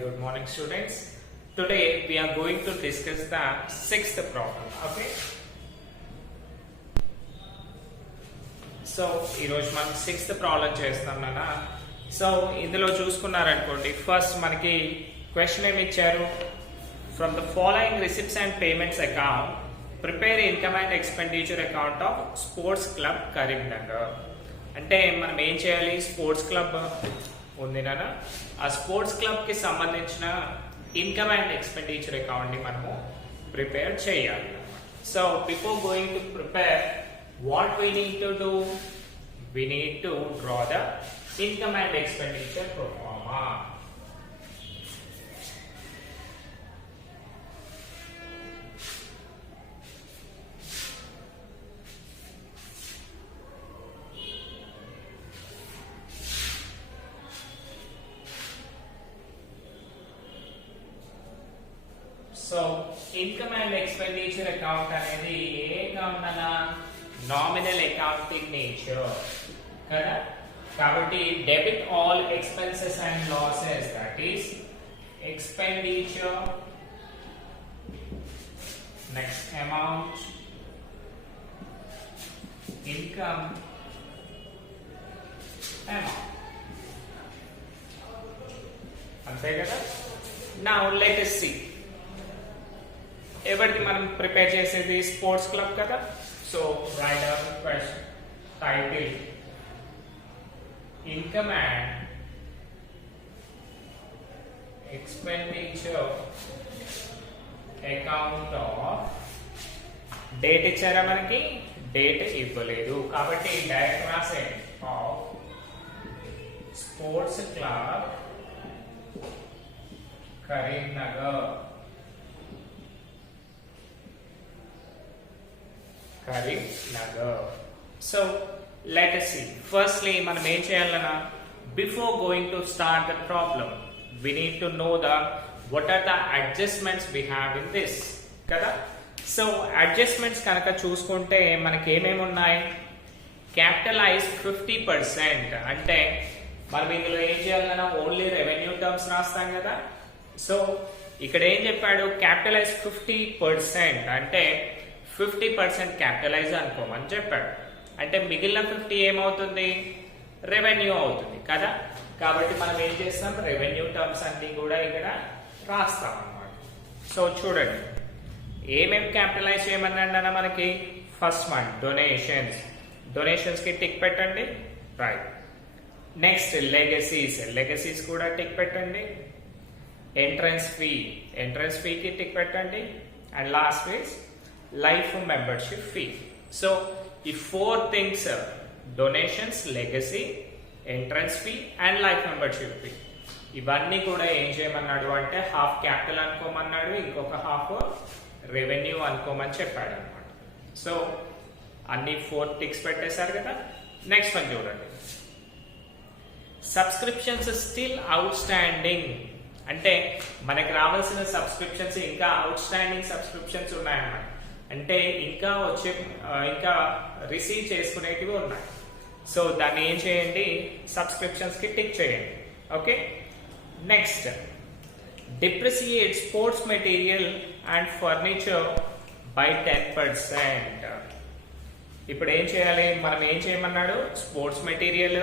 good morning, students. Today we are going to discuss the sixth problem. Okay. So ఈరోజు మనం sixth problem చేస్తాం నాన్న. సో ఇందులో చూసుకున్నారనుకోండి, ఫస్ట్ మనకి క్వశ్చన్ ఏమి ఇచ్చారు, from the following receipts and payments account prepare income and expenditure account of sports club Karimnagar. అంటే మనం ఏం చేయాలి, స్పోర్ట్స్ క్లబ్ ఉంది నాన్న, ఆ స్పోర్ట్స్ క్లబ్ కి సంబంధించిన ఇన్కమ్ అండ్ ఎక్స్పెండిచర్ అకౌంట్ ని మనము ప్రిపేర్ చేయాలి. So before going to prepare, what we need to do, we need to draw the income and expenditure pro forma. So income and expenditure account అనేది ఏ అకౌంట్ అన్నా, nominal accounting nature కదా. కాబట్టి debit all expenses and losses, that is expenditure, next amount, income, amount, అంతే కదా. Now let us see, ఎవరిది మనం ప్రిపేర్ చేసేది, sports club కదా. So write down the question title, income and expenditure account of, date ఇచ్చారా మనకి, డేట్ ఇవ్వలేదు కాబట్టి డైరెక్ట్ రాసేయండి, of sports club Karimnagar. Karimnagar. So let us see. Firstly, మనం ఏం చేయాలన్నా, before going to start the problem, we need to know what are the adjustments we have in this కదా. So adjustments కనుక చూసుకుంటే మనకి ఏమేమి ఉన్నాయి, క్యాపిటలైజ్ 50%, అంటే మనం ఇందులో ఏం చేయాలన్నా ఓన్లీ రెవెన్యూ టర్మ్స్ రాస్తాం కదా. సో ఇక్కడ ఏం చెప్పాడు, క్యాపిటలైజ్ 50%, అంటే 50% క్యాపిటలైజ్ అనుకోమని చెప్పాడు. అంటే మిగిలిన 50 ఏమవుతుంది, రెవెన్యూ అవుతుంది కదా. కాబట్టి మనం ఏం చేస్తాం, రెవెన్యూ టర్మ్స్ అన్ని కూడా ఇక్కడ రాస్తాం అన్నమాట. సో చూడండి ఏమేమి క్యాపిటలైజ్ చేయమన్నాడన్నా మనకి, ఫస్ట్ వన్ డొనేషన్స్, డొనేషన్స్ కి టిక్ పెట్టండి, రైట్. నెక్స్ట్ లెగసీస్, లెగసీస్ కూడా టిక్ పెట్టండి. ఎంట్రన్స్ ఫీ, ఎంట్రన్స్ ఫీకి టిక్ పెట్టండి. And last is life membership fee. So if four things, donations, legacy, entrance fee and life membership fee, ఇవన్నీ కూడా ఏం చేయమన్నాడు అంటే హాఫ్ క్యాపిటల్ అనుకోమన్నాడు, ఇంకొక హాఫ్ రెవెన్యూ అనుకోమని చెప్పాడు అనమాట. సో అన్ని 4 టిక్స్ పెట్టేశారు కదా. నెక్స్ట్ వన్ చూడండి, సబ్స్క్రిప్షన్స్ స్టిల్ అవుట్ స్టాండింగ్, అంటే మనకి రావాల్సిన సబ్స్క్రిప్షన్స్ ఇంకా అవుట్ స్టాండింగ్ సబ్స్క్రిప్షన్స్ ఉన్నాయన్నమాట. అంటే ఇంకా రిసీవ్ చేసుకునేటివి ఉన్నాయి. సో దాన్ని ఏం చేయండి, సబ్స్క్రిప్షన్స్ కి టిక్ చేయండి. Okay. Next depreciate sports material and furniture by 10%. ఇప్పుడు ఏం చేయాలి, మనం ఏం చేయమన్నాడు, స్పోర్ట్స్ మెటీరియల్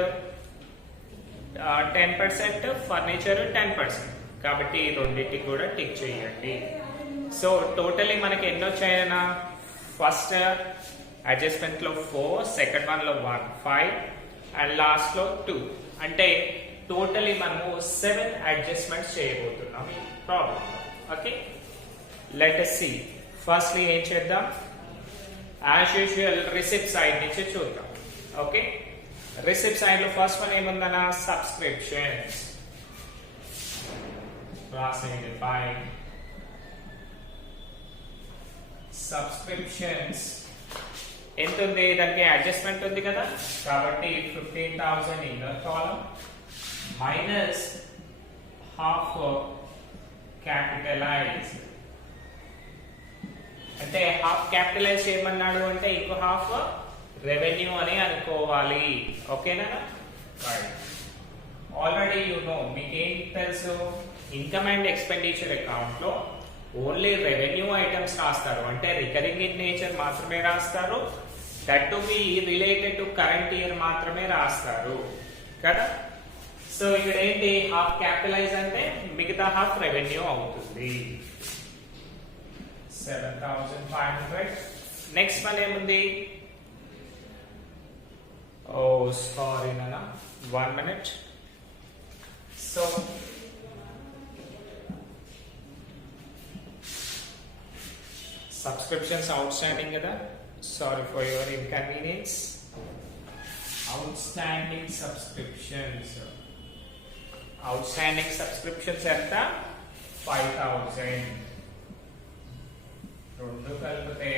10%, ఫర్నిచర్ 10%, కాబట్టి రెండింటికి కూడా టిక్ చేయండి. సో టోటలీ మనకి ఎన్ని వచ్చాయన్నా, ఫస్ట్ అడ్జస్ట్మెంట్ లో 4, సెకండ్ వన్ లో 1, 5 అండ్ లాస్ట్ లో 2, అంటే టోటలీ మనము 7 అడ్జస్ట్మెంట్స్ చేయబోతున్నాం ఈ problem. Okay, let us see. Firstly ఏం చేద్దాం, యాజ్ యూజువల్ రిసిప్ట్ సైడ్ నుంచి చూద్దాం. ఓకే, రిసిప్ట్ సైడ్ లో ఫస్ట్ వన్ ఏముందన్నా, సబ్స్క్రిప్షన్స్ రాసేయండి. బై సబ్స్క్రిప్షన్స్ ఎంత ఉంది, దానికి అడ్జస్ట్మెంట్ ఉంది కదా, కాబట్టి 15,000 inner column minus half capitalise, అంటే హాఫ్ క్యాపిటలైజ్ చేయమన్నాడు అంటే ఇంకో హాఫ్ రెవెన్యూ అని అనుకోవాలి. ఓకేనా, ఆల్రెడీ యు నో, మీకేం తెలుసు, ఇన్కమ్ అండ్ ఎక్స్పెండిచర్ అకౌంట్ లో ఓన్లీ రెవెన్యూ ఐటమ్స్ రాస్తారు, అంటే రికరింగ్ ఇన్ నేచర్ మాత్రమే రాస్తారు, that to be related to current year మాత్రమే రాస్తారు కదా. సో ఇక్కడ ఏంటి, హాఫ్ క్యాపిటలైజ్ అంటే మిగతా హాఫ్ రెవెన్యూ అవుతుంది. 7,500. నెక్స్ట్ వన్ ఏముంది, ఓ సారీ నాన్న, 1 minute. So subscriptions outstanding కదా, sorry for your inconvenience. Outstanding subscriptions, outstanding subscriptions ఎంత, 5,000. రెండు కలిపితే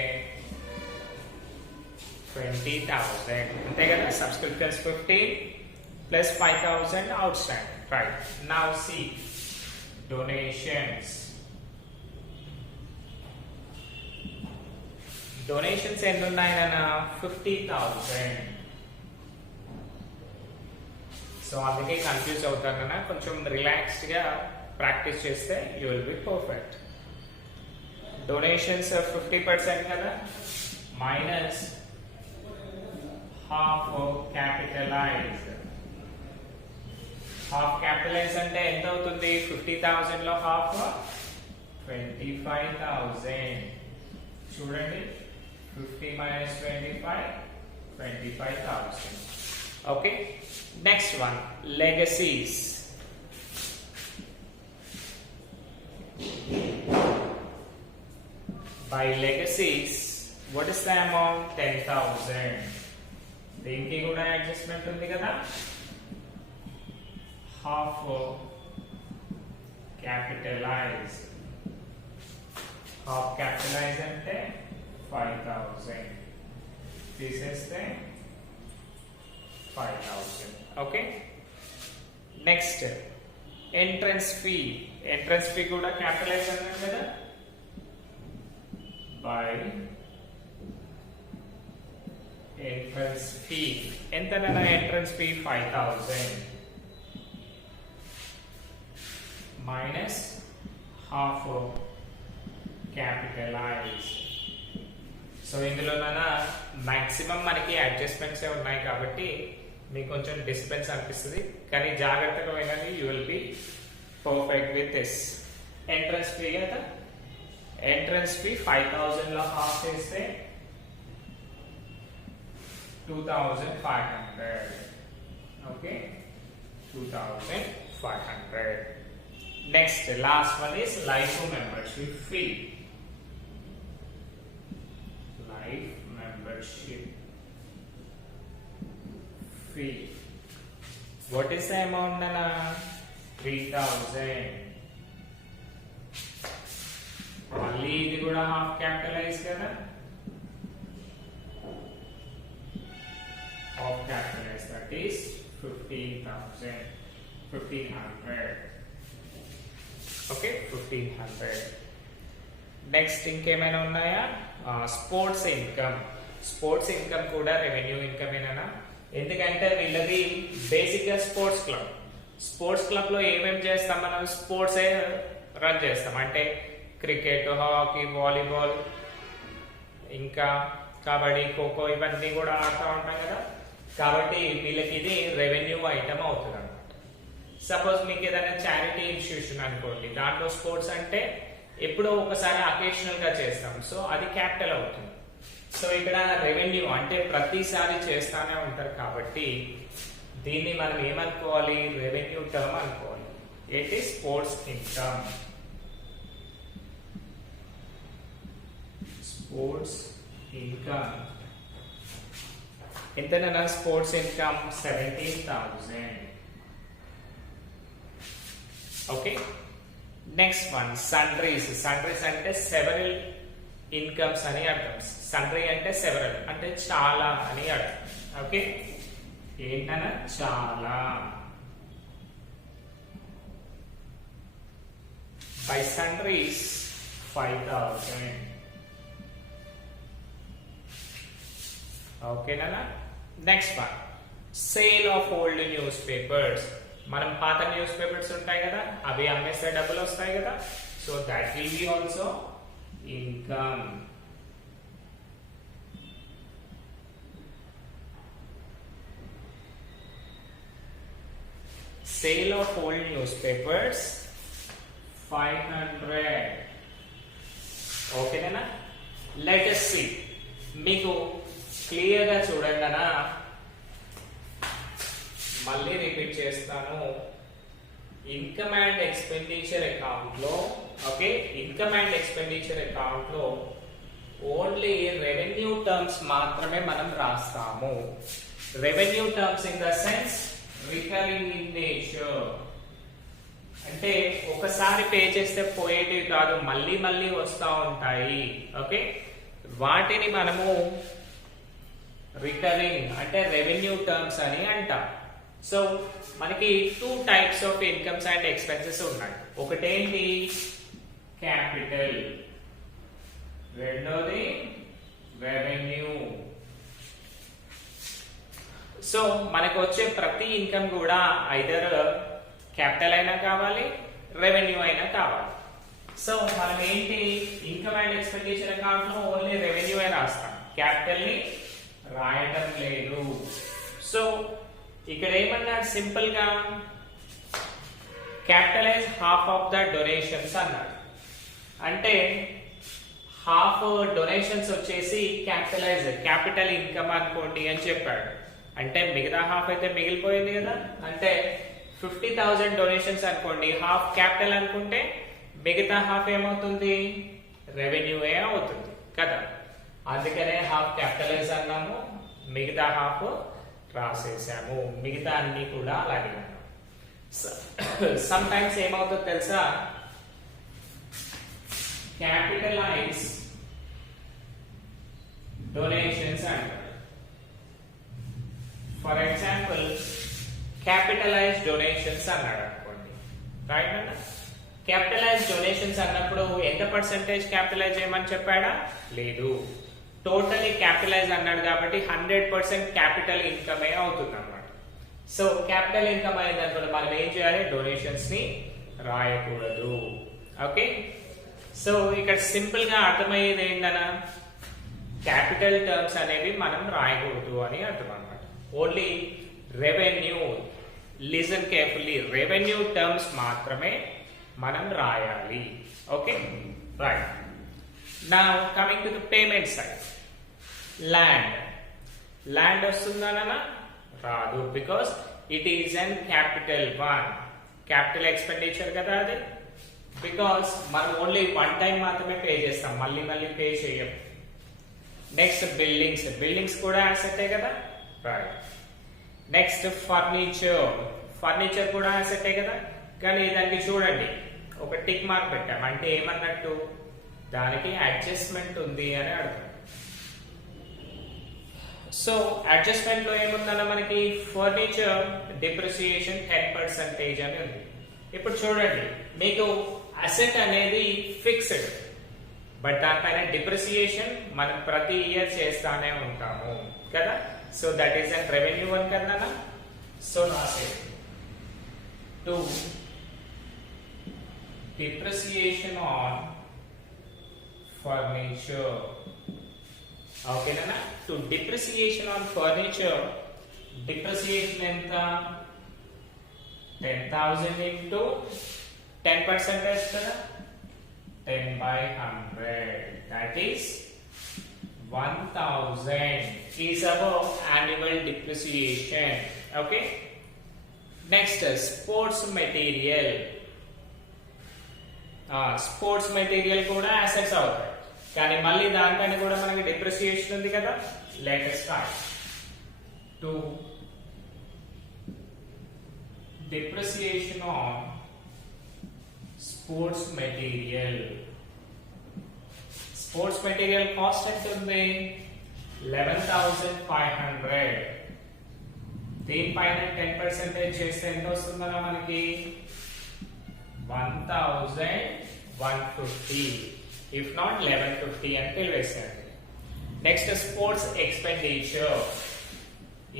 20,000 అంతే కదా. Subscriptions 15 plus 5,000 outstanding. Right. Now see donations. Donations ఎంత ఉన్నాయన్నా, 50,000. సో అందుకే కన్ఫ్యూజ్ అవుతానన్నా, కొంచెం రిలాక్స్డ్ గా ప్రాక్టీస్ చేస్తే you will be perfect. Donations 50% కదా, minus half capitalise. Half capitalise అంటే ఎంత అవుతుంది, 50,000 లో హాఫ్ 25,000. చూడండి, 50 minus 25, 25,000. Okay. Next one, legacies. By legacies, what is the amount? 10,000. దీనికి కూడా అడ్జస్ట్మెంట్ ఉంది కదా, హాఫ్ క్యాపిటలైజ్. హాఫ్ క్యాపిటలైజ్ అంటే 5,000 తీసేస్తే 5,000. Okay. Next entrance fee. Entrance fee కూడా క్యాపిటలైజ్ అన్నాం కదా, by entrance fee. ఎంతనన్నా entrance fee 5,000 minus half capitalise. So ఇందులోనైనా మాక్సిమం మనకి అడ్జస్ట్మెంట్స్ ఉన్నాయి కాబట్టి మీకు కొంచెం డిస్టర్బెన్స్ అనిపిస్తుంది, కానీ జాగ్రత్తగా వినండి, you will be perfect with this. Entrance fee కదా, ఎంట్రన్స్ ఫీ 5,000 లో హాఫ్ చేస్తే 2,500. Okay, 2,500. Next last one is life membership fee. Life membership fee, what is the amount nana, 3,000. మళ్ళీ ఇది కూడా హాఫ్ క్యాపిటలైజ్ కదా, హాఫ్ క్యాపిటలైజ్, దట్ ఈస్ 15,000, 1,500. ఓకే, 1,500. నెక్స్ట్ ఇంకేమైనా ఉన్నాయా, sports income. Sports income కూడా రెవెన్యూ ఇన్కమ్ ఏనా, ఎందుకంటే వీళ్ళది బేసిక్ గా స్పోర్ట్స్ క్లబ్. స్పోర్ట్స్ క్లబ్ లో ఏమేమి చేస్తాం మనం, స్పోర్ట్స్ రన్ చేస్తాం, అంటే క్రికెట్, హాకీ, వాలీబాల్, ఇంకా కబడ్డీ, ఖోఖో ఇవన్నీ కూడా ఆడుతూ ఉంటాం కదా. కాబట్టి వీళ్ళకి ఇది రెవెన్యూ ఐటమ్ అవుతుంది అనమాట. సపోజ్ మీకు ఏదైనా చారిటీ ఇన్స్టిట్యూషన్ అనుకోండి, దాంట్లో స్పోర్ట్స్ అంటే ఎప్పుడో ఒకసారి అకేషనల్ గా చేస్తాం, సో అది క్యాపిటల్ అవుతుంది. సో ఇక్కడ రెవెన్యూ అంటే ప్రతిసారి చేస్తానే ఉంటారు కాబట్టి దీన్ని మనం ఏమనుకోవాలి, రెవెన్యూ టర్మ్ అనుకోవాలి. It is sports income. Sports income ఎంతైనా, sports income 17,000. Okay. Next one sundries. Sundries అంటే సెవెరల్ ఇన్కమ్స్ అని అర్థం. సండ్రీ అంటే సెవెరల్ అంటే చాలా అని అర్థం. ఓకే, ఏంటన్నా చాలా. బై సండ్రీస్ 5,000. ఓకేనా. Next one, sale of old news papers. మనం పాత న్యూస్ పేపర్స్ ఉంటాయి కదా, అవి అమ్మేస్తే డబ్బులు వస్తాయి కదా. So that will be also income. Sale of old newspapers 500. ఓకేనా? Let us see. మీకు క్లియర్ గా చూడండి అన్న, మళ్ళీ రిపీట్ చేస్తాను. ఇన్కమ్ అండ్ ఎక్స్పెండిచర్ అకౌంట్ లో, okay, income and expenditure account లో ఓన్లీ రెవెన్యూ టర్మ్స్ మాత్రమే మనం రాస్తాము. Revenue terms in the sense recurring in nature, అంటే ఒకసారి పే చేస్తే పోయేటివి కాదు, మళ్ళీ మళ్ళీ వస్తూ ఉంటాయి. ఓకే, వాటిని మనము రికరింగ్ అంటే రెవెన్యూ టర్మ్స్ అని అంటాం. సో మనకి 2 types of incomes and expenses ఉన్నాయి. ఒకటేంటి క్యాపిటల్, రెండోది రెవెన్యూ. సో మనకు వచ్చే ప్రతి ఇన్కమ్ కూడా ఐదర్ క్యాపిటల్ అయినా కావాలి, రెవెన్యూ అయినా కావాలి. సో మనం ఏంటి, ఇన్కమ్ అండ్ ఎక్స్పెండిచర్ అకౌంట్ లో ఓన్లీ రెవెన్యూ అని రాస్తాం, క్యాపిటల్ ని రాయటం లేదు. సో ఇక్కడ ఏమన్నాడు, సింపుల్ గా capitalise half of the donations అన్నాడు. అంటే హాఫ్ డొనేషన్స్ వచ్చేసి క్యాపిటల్ ఇన్కమ్ అనుకోండి అని చెప్పాడు. అంటే మిగతా హాఫ్ అయితే మిగిలిపోయింది కదా, అంటే 50,000 డొనేషన్స్ అనుకోండి, హాఫ్ క్యాపిటల్ అనుకుంటే మిగతా హాఫ్ ఏమవుతుంది, రెవెన్యూ అవుతుంది కదా. అందుకనే హాఫ్ క్యాపిటలైజ్ అన్నాము, మిగతా హాఫ్ రాసేసాము, మిగతా అన్ని కూడా అలాగే అన్నాము. సమ్ టైమ్స్ ఏమవుతుందో తెలుసా, క్యాపిటలైజ్ డొనేషన్స్ అంటారు. ఫర్ ఎగ్జాంపుల్ క్యాపిటలైజ్ డొనేషన్స్ అన్నాడు అనుకోండి, రైట్ అన్న. క్యాపిటలైజ్ డొనేషన్స్ అన్నప్పుడు ఎంత పర్సెంటేజ్ క్యాపిటలైజ్ చేయమని చెప్పాడా, లేదు, టోటలీ క్యాపిటలైజ్ అన్నాడు కాబట్టి 100% క్యాపిటల్ ఇన్కమే అవుతుంది అన్నమాట. సో క్యాపిటల్ ఇన్కమ్ అనేది అనుకోండి, మనం ఏం చేయాలి, డొనేషన్స్ ని రాయకూడదు. ఓకే, సో ఇక్కడ సింపుల్ గా అర్థమయ్యేది ఏంటన్నా, క్యాపిటల్ టర్మ్స్ అనేవి మనం రాయకూడదు అని అర్థం అన్నమాట. Only revenue, listen carefully, revenue terms మాత్రమే మనం రాయాలి. Okay, right. Now coming to the payment side, land వస్తుందా, రాదు, because it is an capital one, capital expenditure కదా అది. బికాస్ మనం ఓన్లీ వన్ టైం మాత్రమే పే చేస్తాం, మళ్ళీ మళ్ళీ పే చేయం. నెక్స్ట్ బిల్డింగ్స్ కూడా యాసెటే కదా, రైట్. నెక్స్ట్ ఫర్నిచర్ కూడా యాసెటే కదా, కానీ దానికి చూడండి ఒక టిక్ మార్క్ పెట్టాం, అంటే ఏమన్నట్టు, దానికి అడ్జస్ట్మెంట్ ఉంది అని అర్థం. సో అడ్జస్ట్మెంట్ లో ఏముందన్న, మనకి ఫర్నిచర్ డిప్రిసియేషన్ 10% అని ఉంది. ఇప్పుడు చూడండి, మీకు అసెట్ అనేది ఫిక్స్డ్, బట్ దానిపైన డిప్రిసియేషన్ మనం ప్రతి ఇయర్ చేస్తానే ఉంటాము కదా. సో దట్ ఈస్ అన్ రెవెన్యూ అని కదా. సో రాసే టు డిప్రిసియేషన్ ఆన్ ఫర్నిచర్. ఓకేనా, to depreciation on furniture, depreciation ఎంత, 10,000 ఇంటూ 10% కదా, 10/100, that is 1,000 is our annual depreciation. Okay, next sports material. Sports material కూడా అసెట్స్ అవుతాయి, కానీ మళ్ళీ దానిపైన కూడా మనకి డిప్రిసియేషన్ ఉంది కదా. Let us start to depreciation on sports material. Sports material cost ఎంత ఉంది, 11,500. దీనిపైన 10% చేస్తే ఎంత వస్తుందన్నా మనకి, 1,150. ఇఫ్ నాట్ 1150 అని తెలివేసేయండి. Next sports expenditure.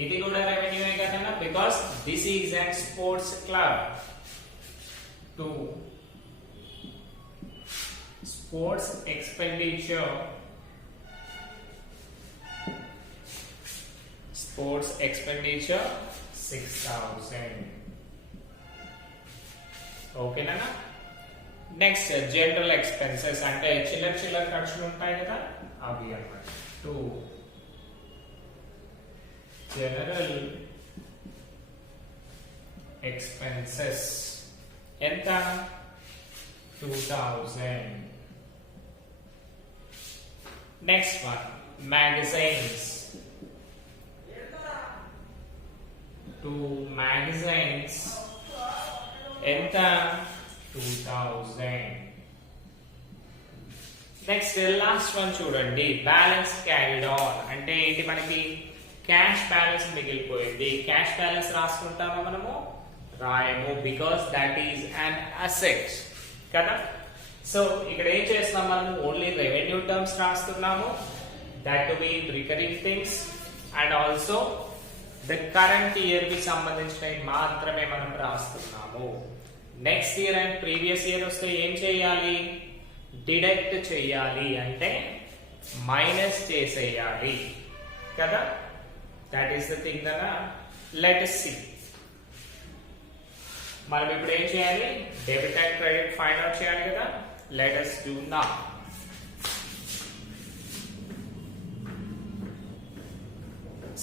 ఇది కూడా రెవెన్యూ కదన్నా, because this is and sports club. 2 sports expenditure, sports expenditure 6000. ఓకేనా? నెక్స్ట్ జనరల్ ఎక్స్పెన్సెస్ అంటే చిల్లర ఖర్చులు ఉంటాయి కదా అవి అన్నమాట. 2 జనరల్ ఎక్స్పెన్సెస్ ఎంత? 2000. Next one magazines. 2 మ్యాగజైన్స్ ఎంత? 2000. నెక్స్ట్ లాస్ట్ వన్ చూడండి, బ్యాలెన్స్ క్యారీడ్ ఆన్ అంటే ఏంటి? మనకి క్యాష్ బ్యాలెన్స్ మిగిలిపోయింది. క్యాష్ బ్యాలెన్స్ రాసుకుంటామా మనము? రాయము, because that is an asset కదా. సో ఇక్కడ ఏం చేస్తున్నాం మనం? ఓన్లీ రెవెన్యూ టర్మ్స్ రాస్తున్నాము, that to be recurring things and also the current year కి సంబంధించినవి మాత్రమే మనం రాస్తున్నాము. Next year and previous year వస్తే ఏం చేయాలి? డిడక్ట్ చేయాలి, అంటే మైనస్ చేసేయాలి కదా. దట్ ఈస్ ద థింగ్ కదా. Let us see. మనం ఇప్పుడు ఏం చేయాలి? Debit and credit find out చేయాలి కదా. Let us do now.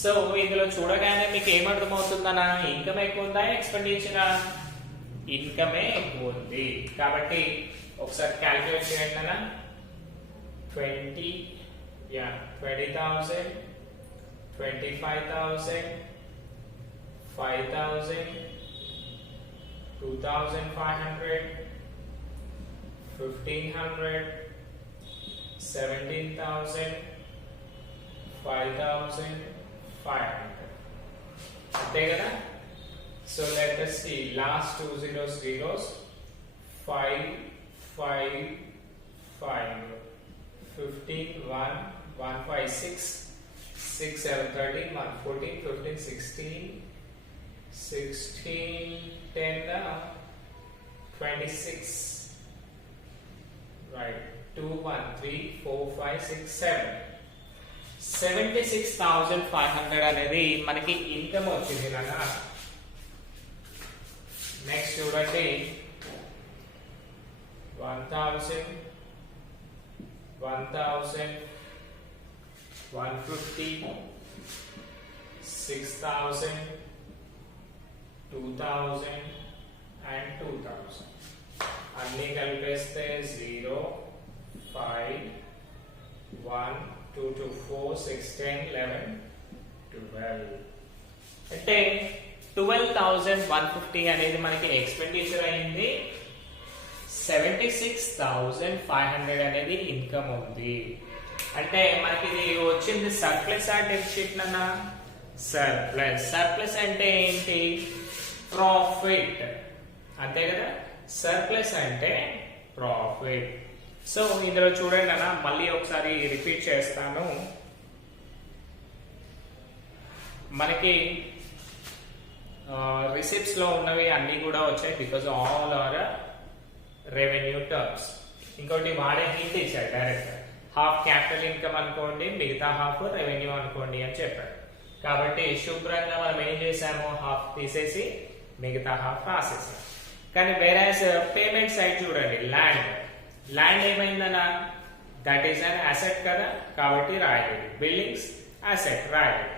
So ఇందులో చూడగానే మీకు ఏమర్థమవుతుందన్నా? ఇన్కమ్ ఎక్కువ ఉందా, ఎక్స్పెండిచరా? ఇన్కమే ఎక్కువ ఉంది. కాబట్టి ఒకసారి క్యాలిక్యులేట్ చేయండి అన్న. 20,000, 25,000, 5,000, 2,500, 1,500, 17,000, 5,500. అంతే కదా. So let us see last 2 zeros. 5, 5, 5, 15, 1, 1, 5, 6, 6, 7, 13, 1, 14, 15, 16, 10, 26. Right. 2, 1, 3, 4, 5, 6, 7. 76,500 అనేది మనకి ఇన్కమ్ వచ్చింది కదా. నెక్స్ట్ చూడండి, 1,000, 150, 6,000, 2,000 and 2,000. అన్ని కలిపేస్తే 0, 5, 1, 2, 2, 4, 6, 10, 11, 12. అంటే 12,150 అనేది మనకి ఎక్స్పెండిచర్ అయింది. 76,500 అనేది ఇన్కమ్ ఉంది. అంటే మనకి ఇది వచ్చింది సర్ప్లస్ ఆ డెఫిసిట్ అన్నా? సర్ప్లస్. సర్ప్లస్ అంటే ఏంటి? ప్రాఫిట్, అంతే కదా. సర్ప్లస్ అంటే ప్రాఫిట్. సో ఇందులో చూడండి అన్న, మళ్ళీ ఒకసారి రిపీట్ చేస్తాను. మనకి రిసిప్ట్స్ లో ఉన్నవి అన్ని కూడా వచ్చాయి, because all are revenue terms. ఇంకోటి వాడే హింట్ ఇచ్చాడు డైరెక్ట్, హాఫ్ క్యాపిటల్ ఇన్కమ్ అనుకోండి, మిగతా హాఫ్ రెవెన్యూ అనుకోండి అని చెప్పాడు. కాబట్టి శుభ్రంగా మనం ఏం చేసాము? హాఫ్ తీసేసి మిగతా హాఫ్ రాసేసాం. కానీ వేరే పేమెంట్ సైడ్ చూడండి, ల్యాండ్ ఏమైందన్నా? దట్ ఈస్ అన్ అసెట్ కదా, కాబట్టి రాయలేదు. బిల్డింగ్స్ అసెట్ రాయలేదు.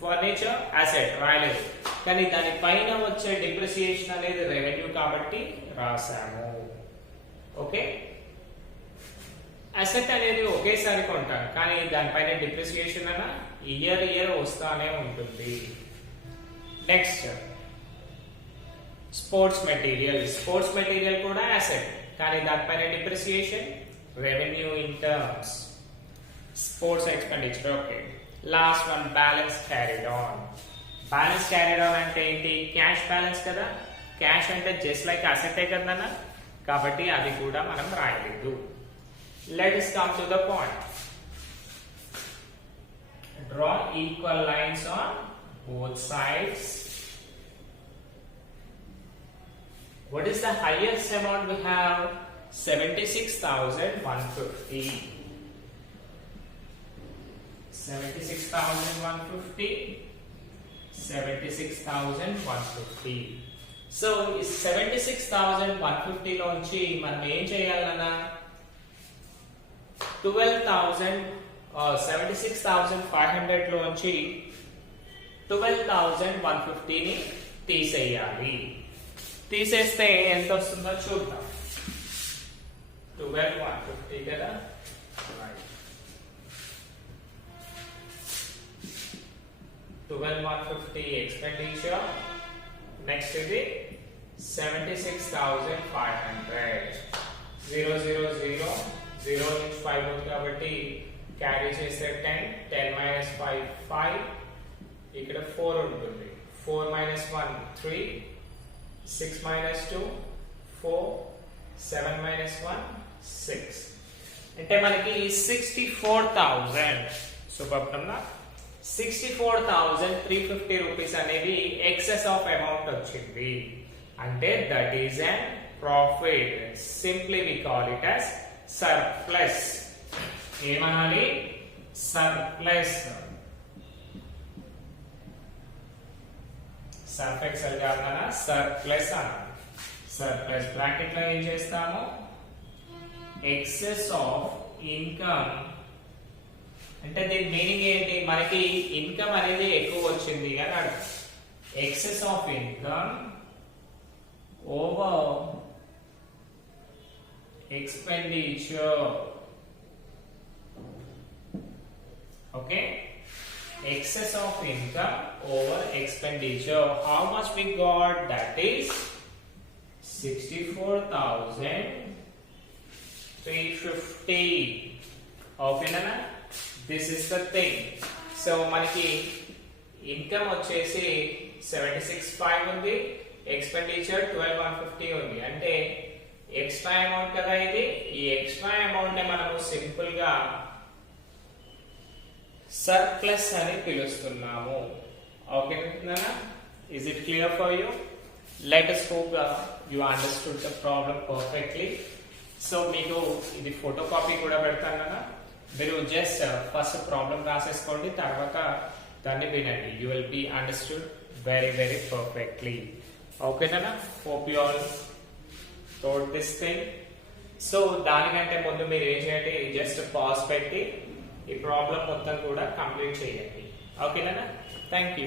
ఫర్నిచర్ అసెట్ రాయలేదు. కానీ దాని పైన వచ్చే డిప్రిసియేషన్ అనేది రెవెన్యూ కాబట్టి రాసాము. ఓకే, అసెట్ అనేది ఒకేసారి కొంటాం, కానీ దానిపైన డిప్రిసియేషన్ అన్న ఇయర్ వస్తానే ఉంటుంది. నెక్స్ట్ స్పోర్ట్స్ మెటీరియల్ కూడా అసెట్, కానీ దానిపైన depreciation revenue in terms. Sports expenditure. Okay, last one balance carried on. Balance carried on అంటే ఏంటి? క్యాష్ బ్యాలెన్స్ కదా. క్యాష్ అంటే జస్ట్ లైక్ అసెటే కదన్నా, కాబట్టి అది కూడా మనం రాయలేదు. Let us come to the point. Draw equal lines on both sides. What is the highest amount we have? 76,150. 76,150. 76,150. సో ఈ 76,150 లోంచి మనం ఏం చేయాలన్నా 76,500 లోంచి 12,150 ని తీసేయాలి. తీసేస్తే ఎంత వస్తుందో చూద్దాం. 12,150 కదా. 12,150 expenditure. Next is the 76,500. 0 0 0 0 నుంచి 5 ఉంది కాబట్టి క్యారీ చేస్తే 10 10 minus 5 5 ఇక్కడ 4 ఉంటుంది. 4 minus 1 3 6 minus 2 4 7 minus 1 6 అంటే మనకి 64,000 సుభప్నంగా 64,350 రూపీస్ అనేది ఎక్సెస్ ఆఫ్ అమౌంట్ వచ్చింది. అంటే that is an profit. Simply we call it as surplus. ఏమనాలి? surplus. సర్ఫెక్స్ కాదన్నా సర్ప్లస్ అనాలి. సర్ప్లస్ బ్రాకెట్ లో ఏం చేస్తాము? ఎక్సెస్ ఆఫ్ ఇన్కమ్ అంటే దీని మీనింగ్ ఏంటి? మనకి ఇన్కమ్ అనేది ఎక్కువ వచ్చింది అని అర్థం. Excess of income over expenditure. Okay, excess of income over expenditure. How much we got? That is 64,350. Okay na? This is the thing. So manaki income వచ్చేసి 76,500 ఉంది, expenditure 12,150 ఉంది. అంటే ఎక్స్ట్రా అమౌంట్ కదా ఇది. ఈ ఎక్స్ట్రా అమౌంట్ ని మనము సింపుల్ గా సర్ప్లస్ అని పిలుస్తున్నాము. ఓకే నా? Is it clear for you? Let us hope you understood the problem perfectly. So మీకు ఇది ఫోటో కాపీ కూడా పెడతాను కదా, మీరు జస్ట్ ఫస్ట్ ప్రాబ్లం రాసేసుకోండి, తర్వాత దాన్ని వినండి. You will be understood very very perfectly. ఓకేనా? Hope you all told this thing. So దానికంటే ముందు మీరు ఏం చేయండి, జస్ట్ పాజ్ పెట్టి ఈ ప్రాబ్లం మొత్తం కూడా కంప్లీట్ చేయండి. ఓకేనా? Thank you.